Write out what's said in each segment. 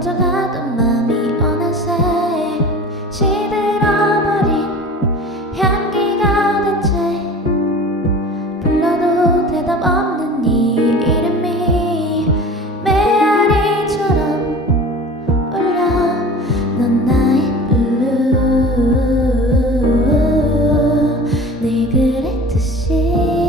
번쩍하던 마음이 어느새 시들어버린 향기가 된 채 불러도 대답 없는 이 이름이 메아리처럼 울려. 넌 나의 블루. 늘 그랬듯이.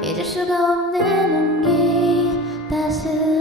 그 잊을 수가 없는 온기 따스